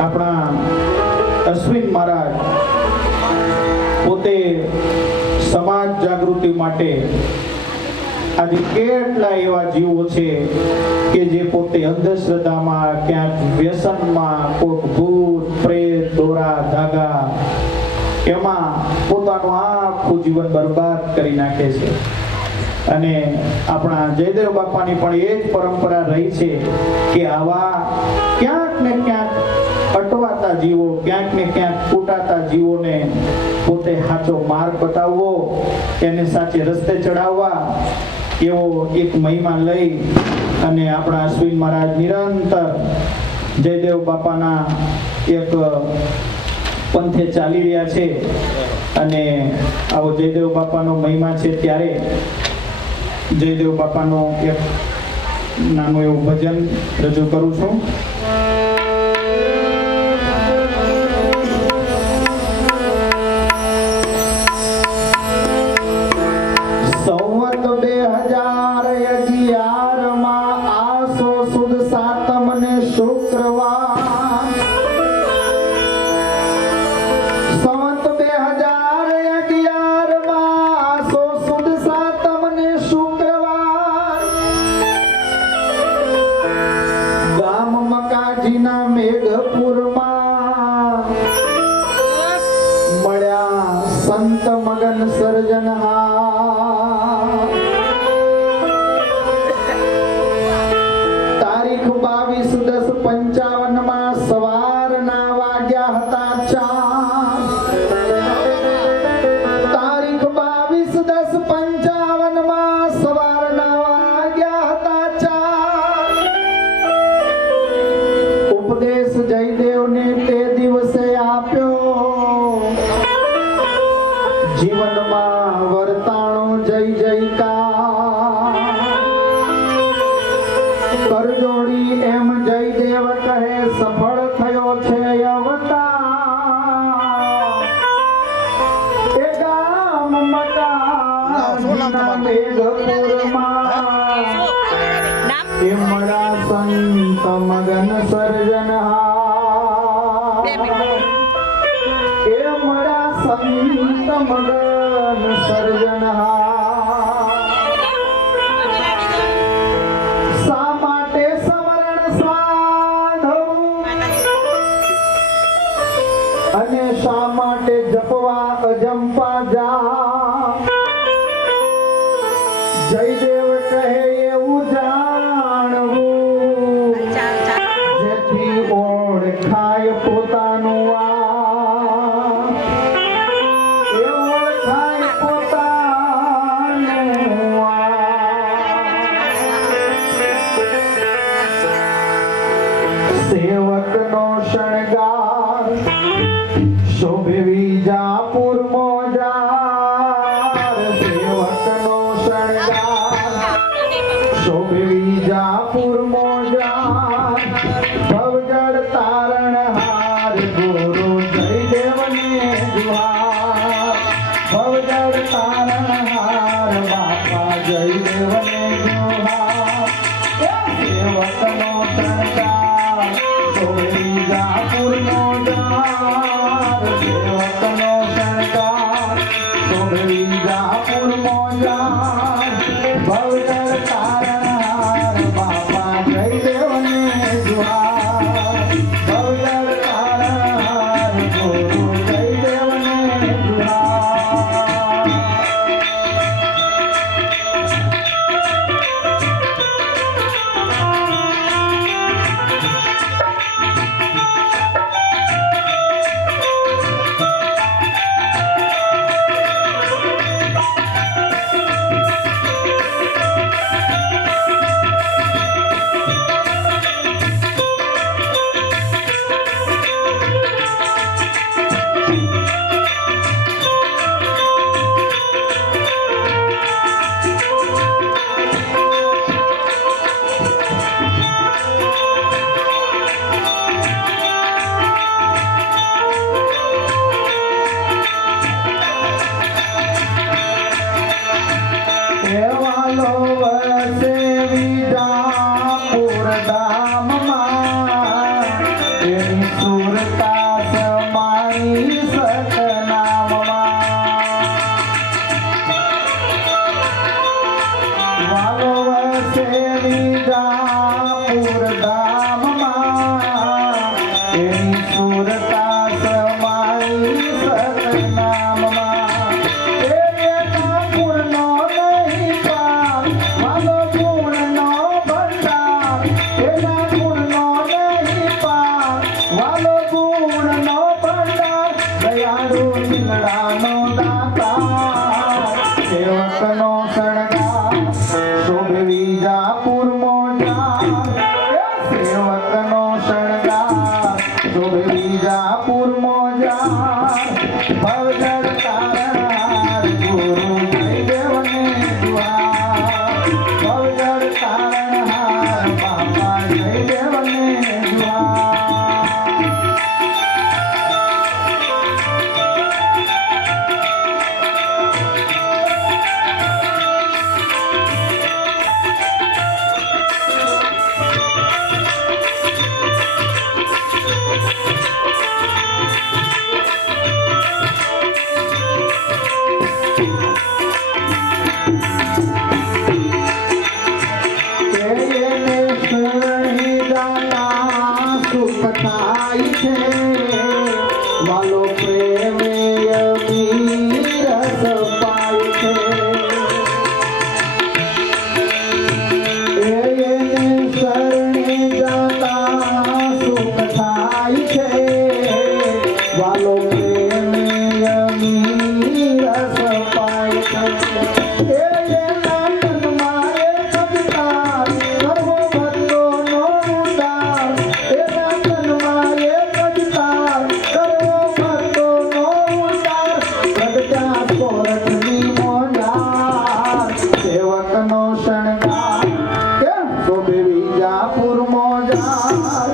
આપણા અશ્વિન મહારાજ પોતે સમાજ જાગૃતિ માટે આજે કેટલા એવા જીવો છે કે જે પોતે અંધશ્રદ્ધામાં ક્યાંક વ્યસનમાં કોક ભૂત, પ્રેત, દોરા, ધાગા, એમાં પોતાનું આખું જીવન બરબાદ કરી નાખે છે. અને આપણા જયદેવ બાપાની પણ એ જ પરંપરા રહી છે કે આવા ક્યાંક ને અટવાતા જીવો ક્યાંક ને ક્યાંક ફૂટાતા જીવોને પોતે સાચો માર્ગ બતાવવો એને સાચે રસ્તે ચડાવવા, એવો એક મહિમા લઈ અને આપણા અશ્વિન મહારાજ નિરંતર જયદેવ બાપાના એક પંથે ચાલી રહ્યા છે અને આવો જયદેવ બાપાનો મહિમા છે ત્યારે જયદેવ બાપાનો એક નાનું એવું ભજન રજૂ કરું છું. સંત મગન સર્જનહાર તારીખ બાવીસ દસ પંચાવનમાં સવારના વાગ્યા હતા ચાર તારીખ બાવીસ દસ પંચાવનમાં સવારના વાગ્યા હતા ચાર ઉપદેશ મેઘપુરમાં સંત મગન સર્જનહાર তবে বিজাপুর মজা Thank you. વિજાપુર મોજાર,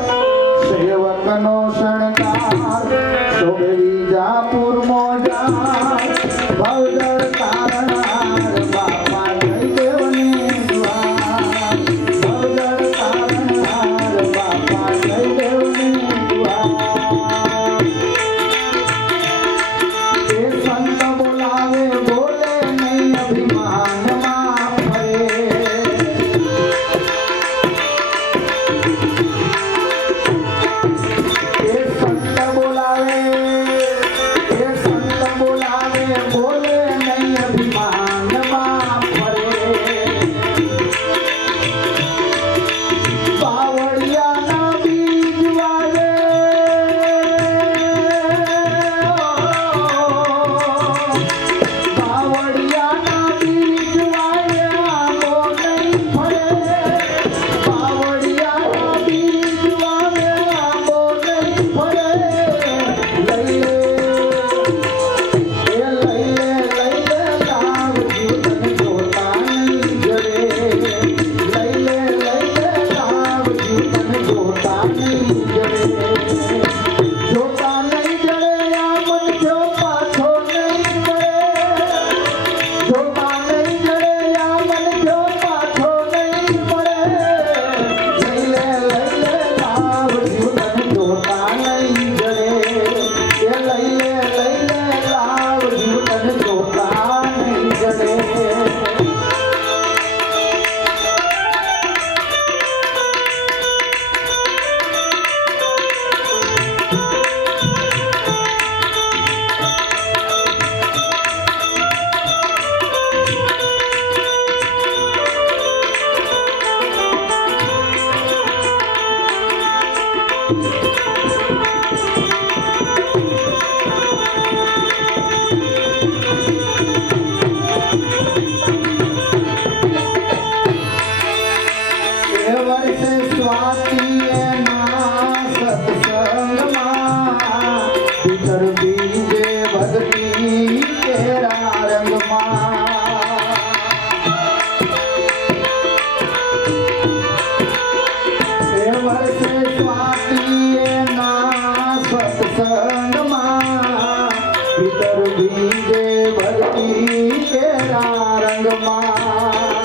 તેરા રંગમાં.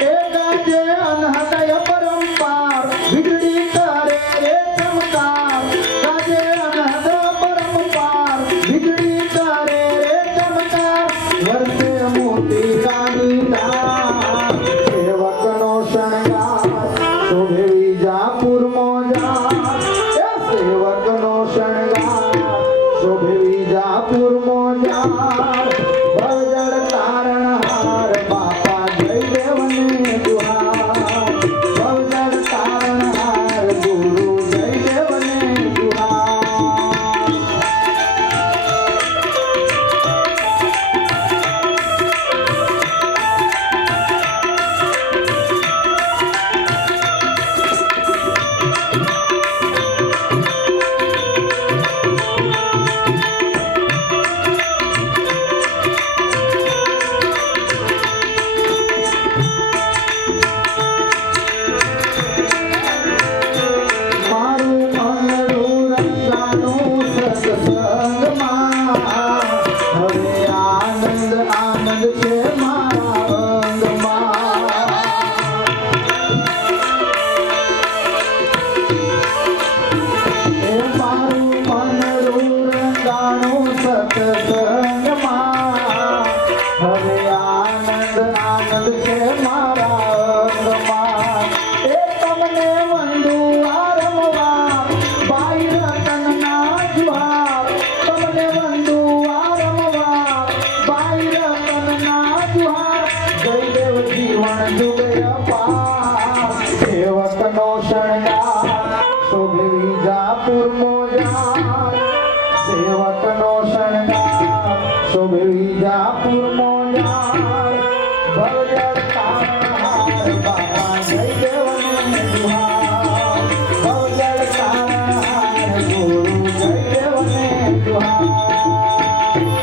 એ ગાજે અનહદય પરંપાર વીજળી કરે રે ચમકાર. ગાજે અનહદ પરંપાર વીજળી કરે રે ચમકાર. શણગાર ચંડા શોભી જાપુર મોજા. સેવકનો શણગાર શોભી જાપુર મોજા.